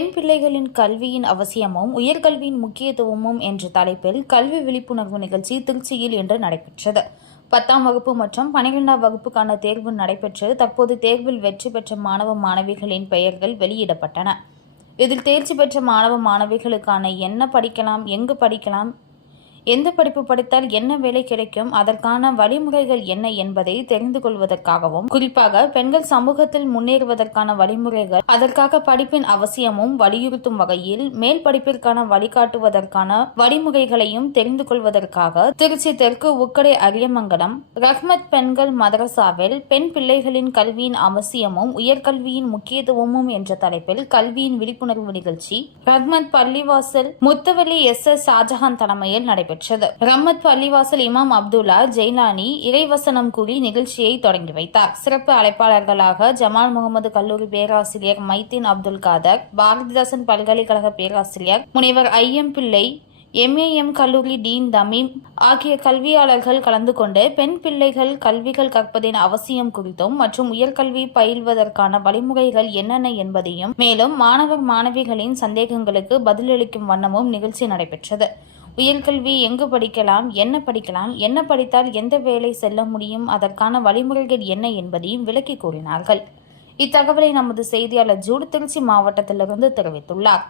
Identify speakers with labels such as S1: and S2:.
S1: பெண் பிள்ளைகளின் கல்வியின் அவசியமும் உயர்கல்வியின் முக்கியத்துவமும் என்ற தலைப்பில் கல்வி விழிப்புணர்வு நிகழ்ச்சி திருச்சியில் இன்று நடைபெற்றது. பத்தாம் வகுப்பு மற்றும் பனிரெண்டாம் வகுப்புக்கான தேர்வு நடைபெற்று தற்போது தேர்வில் வெற்றி பெற்ற மாணவ மாணவிகளின் பெயர்கள் வெளியிடப்பட்டன. இதில் தேர்ச்சி பெற்ற மாணவ மாணவிகளுக்கான என்ன படிக்கலாம் எங்கு படிக்கலாம் எந்த படிப்பு படித்தால் என்ன வேலை கிடைக்கும்? அதற்கான வழிமுறைகள் என்ன என்பதை தெரிந்து கொள்வதற்காகவும் குறிப்பாக பெண்கள் சமூகத்தில் முன்னேறுவதற்கான வழிமுறைகள் அதற்காக படிப்பின் அவசியமும் வலியுறுத்தும் வகையில் மேல் படிப்பிற்கான வழிகாட்டுவதற்கான வழிமுறைகளையும் தெரிந்து கொள்வதற்காக திருச்சி தெற்கு உக்கடை அரியமங்கலம் ரஹ்மத் பெண்கள் மதரசாவில் பெண் பிள்ளைகளின் கல்வியின் அவசியமும் உயர்கல்வியின் முக்கியத்துவமும் என்ற தலைப்பில் கல்வியின் விழிப்புணர்வு நிகழ்ச்சி ரஹ்மத் பள்ளிவாசல் முத்தவெளி எஸ் எஸ் ஷாஜஹான் தலைமையில் நடைபெற்றது. ரஹ்மத் பள்ளிவாசல் இமாம் அப்துல்லா ஜெய்லானி இறைவசனம் கூறி நிகழ்ச்சியை தொடங்கி வைத்தார். சிறப்பு அழைப்பாளர்களாக ஜமால் முகமது கல்லூரி பேராசிரியர் மைத்தீன் அப்துல் காதர் பாரதிதாசன் பல்கலைக்கழக பேராசிரியர் முனைவர் ஐயம் பிள்ளை எம்ஏஎம் கல்லூரி டீன் தமீம் ஆகிய கல்வியாளர்கள் கலந்து கொண்டு பெண் பிள்ளைகள் கல்விகள் கற்பதின் அவசியம் குறித்தும் மற்றும் உயர்கல்வி பயில்வதற்கான வழிமுறைகள் என்னென்ன என்பதையும் மேலும் மாணவர் மாணவிகளின் சந்தேகங்களுக்கு பதிலளிக்கும் வண்ணமும் நிகழ்ச்சி நடைபெற்றது. உயர்கல்வி எங்கு படிக்கலாம் என்ன படிக்கலாம் என்ன படித்தால் எந்த வேலை செல்ல முடியும் அதற்கான வழிமுறைகள் என்ன என்பதையும் விளக்கி கூறினார்கள். இத்தகவலை நமது செய்தியாளர் ஜூடு திருச்சி மாவட்டத்திலிருந்து தெரிவித்துள்ளார்.